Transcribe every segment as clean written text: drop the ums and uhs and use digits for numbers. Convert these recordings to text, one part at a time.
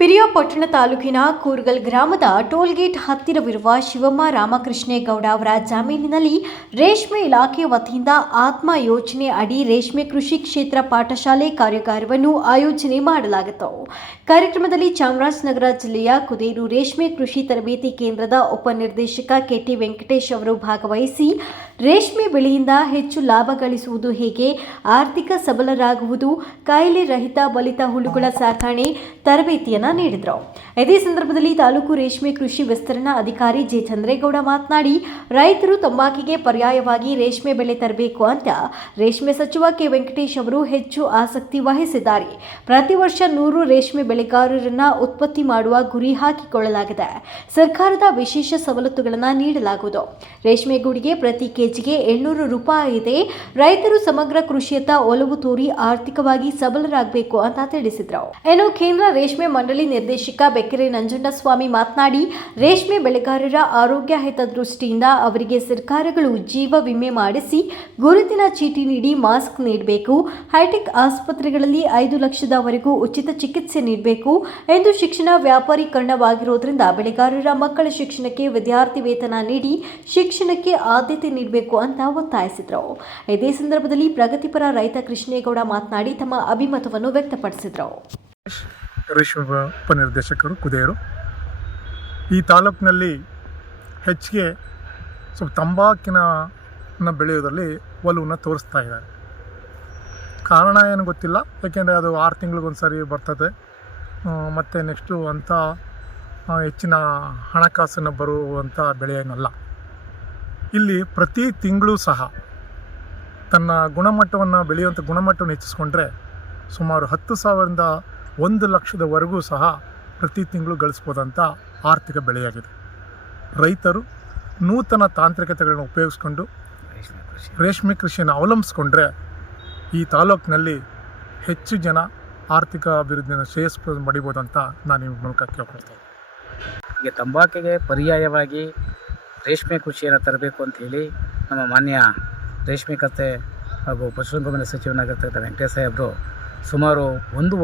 ಪಿರಿಯಾಪಟ್ಟಣ ತಾಲೂಕಿನ ಕೂರ್ಗಲ್ ಗ್ರಾಮದ ಟೋಲ್ಗೇಟ್ ಹತ್ತಿರವಿರುವ ಶಿವಮ್ಮ ರಾಮಕೃಷ್ಣೇಗೌಡ ಅವರ ಜಮೀನಿನಲ್ಲಿ ರೇಷ್ಮೆ ಇಲಾಖೆ ವತಿಯಿಂದ ಆತ್ಮ ಯೋಜನೆ ಅಡಿ ರೇಷ್ಮೆ ಕೃಷಿ ಕ್ಷೇತ್ರ ಪಾಠಶಾಲೆ ಕಾರ್ಯಾಗಾರವನ್ನು ಆಯೋಜನೆ ಮಾಡಲಾಗಿತ್ತು. ಕಾರ್ಯಕ್ರಮದಲ್ಲಿ ಚಾಮರಾಜನಗರ ಜಿಲ್ಲೆಯ ಕುದೇರು ರೇಷ್ಮೆ ಕೃಷಿ ತರಬೇತಿ ಕೇಂದ್ರದ ಉಪನಿರ್ದೇಶಕ ಕೆಟಿ ವೆಂಕಟೇಶ್ ಅವರು ಭಾಗವಹಿಸಿ ರೇಷ್ಮೆ ಬೆಳೆಯಿಂದ ಹೆಚ್ಚು ಲಾಭ ಗಳಿಸುವುದು ಹೇಗೆ, ಆರ್ಥಿಕ ಸಬಲರಾಗುವುದು, ಕಾಯಿಲೆ ರಹಿತ ಬಲಿತ ಹುಳುಗಳ ಸಾಕಣೆ ತರಬೇತಿಯನ್ನು ನೀಡಿದರು. ಇದೇ ಸಂದರ್ಭದಲ್ಲಿ ತಾಲೂಕು ರೇಷ್ಮೆ ಕೃಷಿ ವಿಸ್ತರಣಾ ಅಧಿಕಾರಿ ಜೆ ಚಂದ್ರೇಗೌಡ ಮಾತನಾಡಿ, ರೈತರು ತಂಬಾಕಿಗೆ ಪರ್ಯಾಯವಾಗಿ ರೇಷ್ಮೆ ಬೆಳೆ ತರಬೇಕು ಅಂತ ರೇಷ್ಮೆ ಸಚಿವ ಕೆ ವೆಂಕಟೇಶ್ ಅವರು ಹೆಚ್ಚು ಆಸಕ್ತಿ ವಹಿಸಿದ್ದಾರೆ. ಪ್ರತಿ ವರ್ಷ 100 ರೇಷ್ಮೆ ಬೆಳೆಗಾರರನ್ನ ಉತ್ಪತ್ತಿ ಮಾಡುವ ಗುರಿ ಹಾಕಿಕೊಳ್ಳಲಾಗಿದೆ. ಸರ್ಕಾರದ ವಿಶೇಷ ಸವಲತ್ತುಗಳನ್ನು ನೀಡಲಾಗುವುದು. ರೇಷ್ಮೆ ಗೂಡಿಗೆ ಪ್ರತಿ ಕೆಜಿಗೆ 700 ರೂಪಾಯಿ ಇದೆ. ರೈತರು ಸಮಗ್ರ ಕೃಷಿಯತ್ತ ಒಲವು ತೋರಿ ಆರ್ಥಿಕವಾಗಿ ಸಬಲರಾಗಬೇಕು ಅಂತ ತಿಳಿಸಿದರು. ಇನ್ನು ಕೇಂದ್ರ ರೇಷ್ಮೆ ಮಂಡಳಿ ನಿರ್ದೇಶಕ ಬೆಕ್ಕರೆ ನಂಜುಂಡಸ್ವಾಮಿ ಮಾತನಾಡಿ, ರೇಷ್ಮೆ ಬೆಳೆಗಾರರ ಆರೋಗ್ಯ ಹಿತದೃಷ್ಟಿಯಿಂದ ಅವರಿಗೆ ಸರ್ಕಾರಗಳು ಜೀವ ವಿಮೆ ಮಾಡಿಸಿ ಗುರುತಿನ ಚೀಟಿ ನೀಡಿ ಮಾಸ್ಕ್ ನೀಡಬೇಕು. ಹೈಟೆಕ್ ಆಸ್ಪತ್ರೆಗಳಲ್ಲಿ 5 ಲಕ್ಷದವರೆಗೂ ಉಚಿತ ಚಿಕಿತ್ಸೆ ನೀಡಬೇಕು ಎಂದು ಶಿಕ್ಷಣ ವ್ಯಾಪಾರೀಕರಣವಾಗಿರುವುದರಿಂದ ಬೆಳೆಗಾರರ ಮಕ್ಕಳ ಶಿಕ್ಷಣಕ್ಕೆ ವಿದ್ಯಾರ್ಥಿ ವೇತನ ನೀಡಿ ಶಿಕ್ಷಣಕ್ಕೆ ಆದ್ಯತೆ ನೀಡಬೇಕು ಅಂತ ಒತ್ತಾಯಿಸಿದರು. ಇದೇ ಸಂದರ್ಭದಲ್ಲಿ ಪ್ರಗತಿಪರ ರೈತ ಕೃಷ್ಣೇಗೌಡ ಮಾತನಾಡಿ ತಮ್ಮ ಅಭಿಮತವನ್ನು ವ್ಯಕ್ತಪಡಿಸಿದರು. ರೇಷ್ಮೆ ಉಪನಿರ್ದೇಶಕರು ಕುದೇರು. ಈ ತಾಲೂಕಿನಲ್ಲಿ ಹೆಚ್ಚಿಗೆ ಸ್ವಲ್ಪ ತಂಬಾಕಿನ ಬೆಳೆಯೋದ್ರಲ್ಲಿ ಒಲವನ್ನು ತೋರಿಸ್ತಾ ಇದ್ದಾರೆ. ಕಾರಣ ಏನು ಗೊತ್ತಿಲ್ಲ, ಯಾಕೆಂದರೆ ಅದು 6 ತಿಂಗಳಿಗೊಂದು ಸಾರಿ ಬರ್ತದೆ. ಮತ್ತು ನೆಕ್ಸ್ಟು ಅಂಥ ಹೆಚ್ಚಿನ ಹಣಕಾಸನ್ನು ಬರುವಂಥ ಬೆಳೆ ಏನಲ್ಲ. ಇಲ್ಲಿ ಪ್ರತಿ ತಿಂಗಳು ಸಹ ತನ್ನ ಗುಣಮಟ್ಟವನ್ನು ಬೆಳೆಯುವಂಥ ಗುಣಮಟ್ಟವನ್ನು ಹೆಚ್ಚಿಸ್ಕೊಂಡ್ರೆ ಸುಮಾರು 10,000ರಿಂದ 1 ಲಕ್ಷದವರೆಗೂ ಸಹ ಪ್ರತಿ ತಿಂಗಳು ಗಳಿಸ್ಬೋದಂಥ ಆರ್ಥಿಕ ಬೆಳೆಯಾಗಿದೆ. ರೈತರು ನೂತನ ತಾಂತ್ರಿಕತೆಗಳನ್ನು ಉಪಯೋಗಿಸ್ಕೊಂಡು ರೇಷ್ಮೆ ಕೃಷಿಯನ್ನು ಅವಲಂಬಿಸ್ಕೊಂಡ್ರೆ ಈ ತಾಲೂಕಿನಲ್ಲಿ ಹೆಚ್ಚು ಜನ ಆರ್ಥಿಕ ಅಭಿವೃದ್ಧಿಯನ್ನು ಶ್ರೇಯಸ್ಸು ಪಡಿಬೋದಂತ ನಾನು ಈ ಮೂಲಕ ಕೇಳ್ಕೊಳ್ತೇನೆ. ಈಗ ತಂಬಾಕಿಗೆ ಪರ್ಯಾಯವಾಗಿ ರೇಷ್ಮೆ ಕೃಷಿಯನ್ನು ತರಬೇಕು ಅಂತ ಹೇಳಿ ನಮ್ಮ ಮಾನ್ಯ ರೇಷ್ಮೆ ಖಾತೆ ಹಾಗೂ ಪಶುಸಂಗೋಪನೆ ಸಚಿವನಾಗಿರ್ತಕ್ಕಂಥ ವೆಂಕಟೇಶ ಸಾಹೇಬರು ಸುಮಾರು ಒಂದು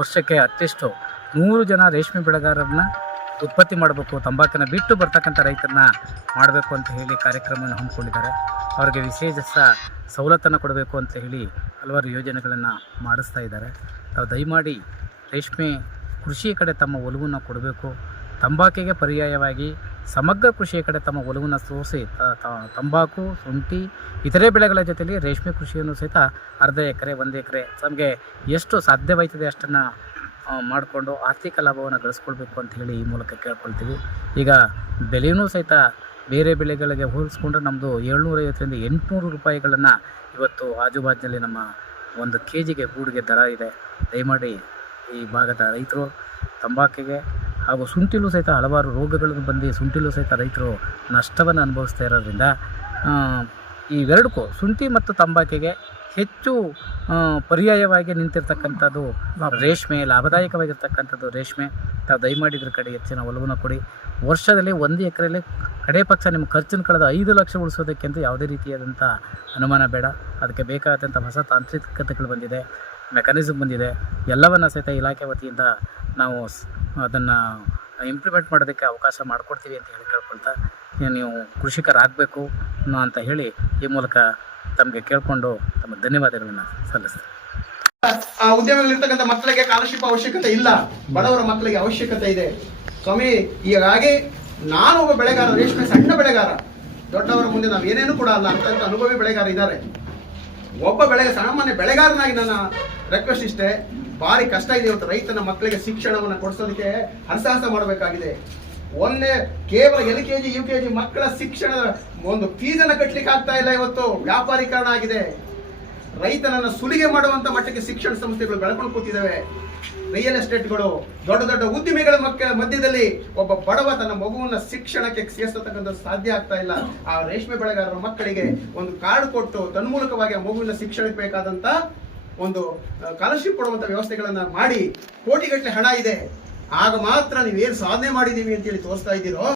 ವರ್ಷಕ್ಕೆ ಅಟ್ಲೀಸ್ಟು 100 ಜನ ರೇಷ್ಮೆ ಬೆಳೆಗಾರರನ್ನ ಉತ್ಪತ್ತಿ ಮಾಡಬೇಕು, ತಂಬಾಕನ್ನು ಬಿಟ್ಟು ಬರ್ತಕ್ಕಂಥ ರೈತರನ್ನ ಮಾಡಬೇಕು ಅಂತ ಹೇಳಿ ಕಾರ್ಯಕ್ರಮವನ್ನು ಹಮ್ಮಿಕೊಂಡಿದ್ದಾರೆ. ಅವರಿಗೆ ವಿಶೇಷ ಸವಲತ್ತನ್ನು ಕೊಡಬೇಕು ಅಂತ ಹೇಳಿ ಹಲವಾರು ಯೋಜನೆಗಳನ್ನು ಮಾಡಿಸ್ತಾ ಇದ್ದಾರೆ. ತಾವು ದಯಮಾಡಿ ರೇಷ್ಮೆ ಕೃಷಿಯ ಕಡೆ ತಮ್ಮ ಒಲವನ್ನು ಕೊಡಬೇಕು. ತಂಬಾಕಿಗೆ ಪರ್ಯಾಯವಾಗಿ ಸಮಗ್ರ ಕೃಷಿಯ ಕಡೆ ತಮ್ಮ ಒಲವನ್ನು ತೋರಿಸಿ ತಂಬಾಕು, ಶುಂಠಿ, ಇತರೆ ಬೆಳೆಗಳ ಜೊತೆಯಲ್ಲಿ ರೇಷ್ಮೆ ಕೃಷಿಯನ್ನು ಸಹಿತ ಅರ್ಧ ಎಕರೆ 1 ಎಕರೆ ತಮಗೆ ಎಷ್ಟು ಸಾಧ್ಯವಾಯ್ತದೆ ಅಷ್ಟನ್ನು ಮಾಡಿಕೊಂಡು ಆರ್ಥಿಕ ಲಾಭವನ್ನು ಗಳಿಸ್ಕೊಳ್ಬೇಕು ಅಂತ ಹೇಳಿ ಈ ಮೂಲಕ ಕೇಳ್ಕೊಳ್ತೀವಿ. ಈಗ ಬೆಲೆಯೂ ಸಹಿತ ಬೇರೆ ಬೆಳೆಗಳಿಗೆ ಹೋಲಿಸ್ಕೊಂಡ್ರೆ ನಮ್ಮದು 750ರಿಂದ 800 ರೂಪಾಯಿಗಳನ್ನು ಇವತ್ತು ಆಜುಬಾಜಿನಲ್ಲಿ ನಮ್ಮ 1 ಕೆಜಿಗೆ ಗೂಡಿಗೆ ದರ ಇದೆ. ದಯಮಾಡಿ ಈ ಭಾಗದ ರೈತರು ತಂಬಾಕಿಗೆ ಹಾಗೂ ಶುಂಠಿಲೂ ಸಹಿತ ಹಲವಾರು ರೋಗಗಳನ್ನು ಬಂದು ಶುಂಠಿಲೂ ಸಹಿತ ರೈತರು ನಷ್ಟವನ್ನು ಅನುಭವಿಸ್ತಾ ಇರೋದ್ರಿಂದ ಇವೆರಡಕ್ಕೂ ಶುಂಠಿ ಮತ್ತು ತಂಬಾಕಿಗೆ ಹೆಚ್ಚು ಪರ್ಯಾಯವಾಗಿ ನಿಂತಿರ್ತಕ್ಕಂಥದ್ದು ರೇಷ್ಮೆ, ಲಾಭದಾಯಕವಾಗಿರ್ತಕ್ಕಂಥದ್ದು ರೇಷ್ಮೆ. ತಾವು ದಯಮಾಡಿ ಇದ್ರ ಕಡೆ ಹೆಚ್ಚಿನ ಒಲವನ್ನು ಕೊಡಿ. ವರ್ಷದಲ್ಲಿ 1 ಎಕರೆಯಲ್ಲಿ ಕಡೆ ಪಕ್ಷ ನಿಮ್ಮ ಖರ್ಚನ್ನು ಕಳೆದ 5 ಲಕ್ಷ ಉಳಿಸೋದಕ್ಕಿಂತ ಯಾವುದೇ ರೀತಿಯಾದಂಥ ಅನುಮಾನ ಬೇಡ. ಅದಕ್ಕೆ ಬೇಕಾದಂಥ ಹೊಸ ತಾಂತ್ರಿಕತೆಗಳು ಬಂದಿದೆ, ಮೆಕ್ಯಾನಿಸಮ್ ಬಂದಿದೆ. ಎಲ್ಲವನ್ನು ಸಹಿತ ಇಲಾಖೆ ವತಿಯಿಂದ ನಾವು ಅದನ್ನು ಇಂಪ್ಲಿಮೆಂಟ್ ಮಾಡೋದಕ್ಕೆ ಅವಕಾಶ ಮಾಡಿಕೊಡ್ತೀವಿ ಅಂತ ಹೇಳಿ ಕೇಳ್ಕೊಳ್ತಾ ನೀವು ಕೃಷಿಕರಾಗಬೇಕು ಅಂತ ಹೇಳಿ ಈ ಮೂಲಕ ತಮಗೆ ಕೇಳಿಕೊಂಡು ತಮ್ಮ ಧನ್ಯವಾದಗಳನ್ನು ಸಲ್ಲಿಸ್ತೀನಿ. ಉದ್ಯಮಗಳಿರ್ತಕ್ಕಂಥ ಮಕ್ಕಳಿಗೆ ಸ್ಕಾಲರ್ಶಿಪ್ ಅವಶ್ಯಕತೆ ಇಲ್ಲ, ಬಡವರ ಮಕ್ಕಳಿಗೆ ಅವಶ್ಯಕತೆ ಇದೆ ಸ್ವಾಮಿ. ಹೀಗಾಗಿ ನಾನು ಒಬ್ಬ ಬೆಳೆಗಾರ, ರೇಷ್ಮೆ ಸಣ್ಣ ಬೆಳೆಗಾರ, ದೊಡ್ಡವರ ಮುಂದೆ ನಾವು ಏನೇನು ಕೂಡ ಅಲ್ಲ ಅಂತ ಅನುಭವಿ ಬೆಳೆಗಾರ ಇದ್ದಾರೆ. ಒಬ್ಬ ಸಾಮಾನ್ಯ ಬೆಳೆಗಾರನಾಗಿ ನನ್ನ ರಿಕ್ವೆಸ್ಟ್ ಇಷ್ಟೇ, ಭಾರಿ ಕಷ್ಟ ಇದೆ ಇವತ್ತು ರೈತನ ಮಕ್ಕಳಿಗೆ ಶಿಕ್ಷಣವನ್ನು ಕೊಡಿಸೋದಕ್ಕೆ ಹರಸಾಹಸ ಮಾಡಬೇಕಾಗಿದೆ. ಕೇವಲ LKG UKG ಮಕ್ಕಳ ಶಿಕ್ಷಣದ ಒಂದು ಫೀಸನ್ನು ಕಟ್ಟಲಿಕ್ಕೆ ಆಗ್ತಾ ಇಲ್ಲ. ಇವತ್ತು ವ್ಯಾಪಾರೀಕರಣ ಆಗಿದೆ. ರೈತನನ್ನು ಸುಲಿಗೆ ಮಾಡುವಂತ ಮಟ್ಟಕ್ಕೆ ಶಿಕ್ಷಣ ಸಂಸ್ಥೆಗಳು ಬೆಳ್ಕೊಂಡು ಕೂತಿದ್ದಾವೆ. ರಿಯಲ್ ಎಸ್ಟೇಟ್ಗಳು, ದೊಡ್ಡ ದೊಡ್ಡ ಉದ್ಯಮಿಗಳ ಮಧ್ಯದಲ್ಲಿ ಒಬ್ಬ ಬಡವ ತನ್ನ ಮಗುವನ್ನ ಶಿಕ್ಷಣಕ್ಕೆ ಸೇರಿಸತಕ್ಕಂಥ ಸಾಧ್ಯ ಆಗ್ತಾ ಇಲ್ಲ. ಆ ರೇಷ್ಮೆ ಬೆಳೆಗಾರರ ಮಕ್ಕಳಿಗೆ ಒಂದು ಕಾರ್ಡ್ ಕೊಟ್ಟು ತನ್ಮೂಲಕವಾಗಿ ಆ ಮಗುವಿನ ಶಿಕ್ಷಣಕ್ಕೆ ಬೇಕಾದಂತ ಒಂದು ಸ್ಕಾಲರ್ಶಿಪ್ ಕೊಡುವಂತ ವ್ಯವಸ್ಥೆಗಳನ್ನ ಮಾಡಿ, ಕೋಟಿಗಟ್ಟಲೆ ಹಣ ಇದೆ, ಆಗ ಮಾತ್ರ ನೀವೇನು ಸಾಧನೆ ಮಾಡಿದೀವಿ ಅಂತೇಳಿ ತೋರಿಸ್ತಾ ಇದ್ದೀರೋ